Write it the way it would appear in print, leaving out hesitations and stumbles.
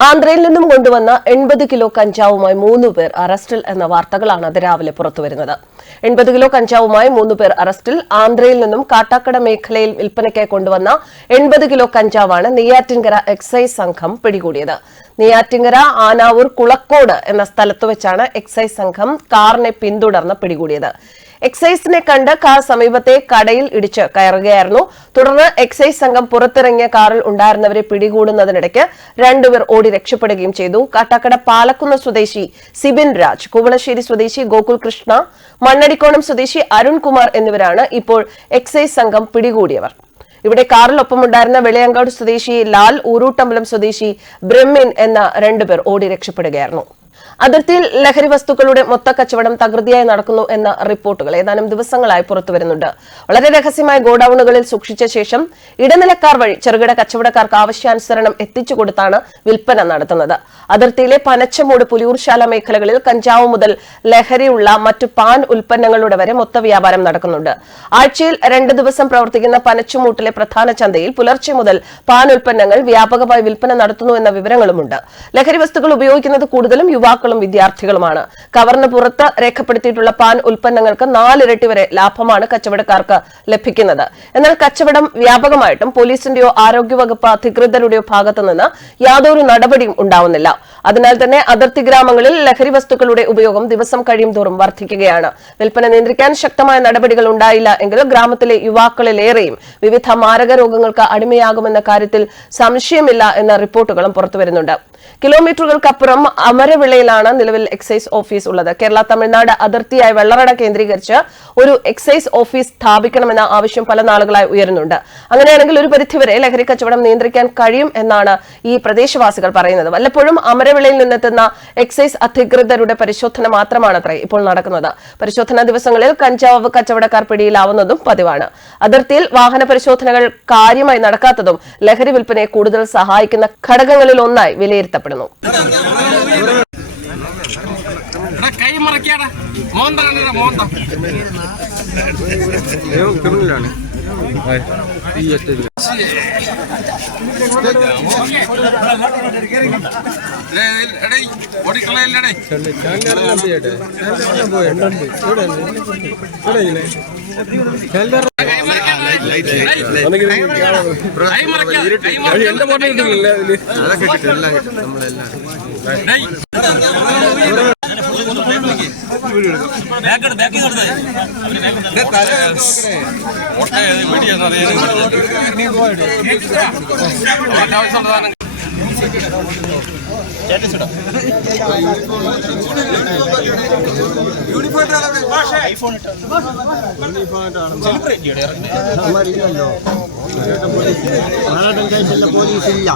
ആന്ധ്രയിൽ നിന്നും കൊണ്ടുവന്ന 80 കിലോ കഞ്ചാവുമായി 3 പേർ അറസ്റ്റിൽ എന്ന വാർത്തകളാണ് രാവിലെ പുറത്തുവരുന്നത്. 80 കിലോ കഞ്ചാവുമായി 3 പേർ അറസ്റ്റിൽ. ആന്ധ്രയിൽ നിന്നും കാട്ടാക്കട മേഖലയിൽ വിൽപ്പനയ്ക്കായി കൊണ്ടുവന്ന 80 കിലോ കഞ്ചാവാണ് നെയ്യാറ്റിൻകര എക്സൈസ് സംഘം പിടികൂടിയത്. നെയ്യാറ്റിൻകര ആനാവൂർ കുളക്കോട് എന്ന സ്ഥലത്ത് വെച്ചാണ് എക്സൈസ് സംഘം കാറിനെ പിന്തുടർന്ന് പിടികൂടിയത്. എക്സൈസിനെ കണ്ട് കാർ സമീപത്തെ കടയിൽ ഇടിച്ച് കയറുകയായിരുന്നു. തുടർന്ന് എക്സൈസ് സംഘം പുറത്തിറങ്ങിയ കാറിൽ ഉണ്ടായിരുന്നവരെ പിടികൂടുന്നതിനിടയ്ക്ക് 2 പേർ ഓടി രക്ഷപ്പെടുകയും ചെയ്തു. കാട്ടാക്കട പാലക്കുന്ന് സ്വദേശി സിബിൻ രാജ്, കുവളശ്ശേരി സ്വദേശി ഗോകുൽ കൃഷ്ണ, മണ്ണടിക്കോണം സ്വദേശി അരുൺകുമാർ എന്നിവരാണ് ഇപ്പോൾ എക്സൈസ് സംഘം പിടികൂടിയവർ. ഇവിടെ കാറിലൊപ്പമുണ്ടായിരുന്ന വെളിയങ്കാട് സ്വദേശി ലാൽ, ഊരൂട്ടമ്പലം സ്വദേശി ബ്രഹ്മിൻ എന്ന 2 പേർ ഓടി രക്ഷപ്പെടുകയായിരുന്നു. അതിർത്തിയിൽ ലഹരി വസ്തുക്കളുടെ മൊത്തക്കച്ചവടം തകൃതിയായി നടക്കുന്നു എന്ന റിപ്പോർട്ടുകൾ ഏതാനും ദിവസങ്ങളായി പുറത്തുവരുന്നുണ്ട്. വളരെ രഹസ്യമായ ഗോഡൌണുകളിൽ സൂക്ഷിച്ച ശേഷം ഇടനിലക്കാർ വഴി ചെറുകിട കച്ചവടക്കാർക്ക് ആവശ്യാനുസരണം എത്തിച്ചുകൊടുത്താണ് വിൽപ്പന നടത്തുന്നത്. അതിർത്തിയിലെ പനച്ചമൂട്, പുലിയൂർശാല മേഖലകളിൽ കഞ്ചാവ് മുതൽ ലഹരിയുള്ള മറ്റു പാൻ ഉൽപ്പന്നങ്ങളുടെ വരെ മൊത്ത വ്യാപാരം നടക്കുന്നുണ്ട്. ആഴ്ചയിൽ 2 ദിവസം പ്രവർത്തിക്കുന്ന പനച്ചമൂട്ടിലെ പ്രധാന ചന്തയിൽ പുലർച്ചെ മുതൽ പാൻ ഉൽപ്പന്നങ്ങൾ വ്യാപകമായി വിൽപ്പന നടത്തുന്നു എന്ന വിവരങ്ങളുമുണ്ട്. ലഹരി വസ്തുക്കൾ ഉപയോഗിക്കുന്നത് കൂടുതലും യുവാക്കളും വിദ്യാർത്ഥികളുമാണ്. കവറിന് പുറത്ത് രേഖപ്പെടുത്തിയിട്ടുള്ള പാൻ ഉൽപ്പന്നങ്ങൾക്ക് 4 ഇരട്ടി വരെ ലാഭമാണ് കച്ചവടക്കാർക്ക് ലഭിക്കുന്നത്. എന്നാൽ കച്ചവടം വ്യാപകമായിട്ടും പോലീസിന്റെയോ ആരോഗ്യവകുപ്പ് അധികൃതരുടെയോ ഭാഗത്തുനിന്ന് യാതൊരു നടപടിയും ഉണ്ടാവുന്നില്ല. അതിനാൽ തന്നെ അതിർത്തി ഗ്രാമങ്ങളിൽ ലഹരി വസ്തുക്കളുടെ ഉപയോഗം ദിവസം കഴിയും തോറും വർദ്ധിക്കുകയാണ്. വിൽപ്പന നിയന്ത്രിക്കാൻ ശക്തമായ നടപടികൾ ഉണ്ടായില്ല എങ്കിൽ ഗ്രാമത്തിലെ യുവാക്കളിലേറെയും വിവിധ മാരക രോഗങ്ങൾക്ക് അടിമയാകുമെന്ന കാര്യത്തിൽ സംശയമില്ല എന്ന റിപ്പോർട്ടുകളും പുറത്തുവരുന്നുണ്ട്. കിലോമീറ്ററുകൾക്കപ്പുറം അമരവിളയിലാണ് നിലവിൽ എക്സൈസ് ഓഫീസ് ഉള്ളത്. കേരള തമിഴ്നാട് അതിർത്തിയായ വെള്ളറട കേന്ദ്രീകരിച്ച് ഒരു എക്സൈസ് ഓഫീസ് സ്ഥാപിക്കണമെന്ന ആവശ്യം പല നാളുകളായി ഉയരുന്നുണ്ട്. അങ്ങനെയാണെങ്കിൽ ഒരു പരിധിവരെ ലഹരി കച്ചവടം നിയന്ത്രിക്കാൻ കഴിയും എന്നാണ് ഈ പ്രദേശവാസികൾ പറയുന്നത്. വല്ലപ്പോഴും അമരവിളയിൽ നിന്നെത്തുന്ന എക്സൈസ് അധികൃതരുടെ പരിശോധന മാത്രമാണത്രേ ഇപ്പോൾ നടക്കുന്നത്. പരിശോധനാ ദിവസങ്ങളിൽ കഞ്ചാവ് കച്ചവടക്കാർ പിടിയിലാവുന്നതും പതിവാണ്. അതിർത്തിയിൽ വാഹന പരിശോധനകൾ കാര്യമായി നടക്കാത്തതും ലഹരി വിൽപ്പനയെ കൂടുതൽ സഹായിക്കുന്ന ഘടകങ്ങളിൽ ഒന്നായി വിലയിരുത്തപ്പെടുന്നു. പോലീസില്ല.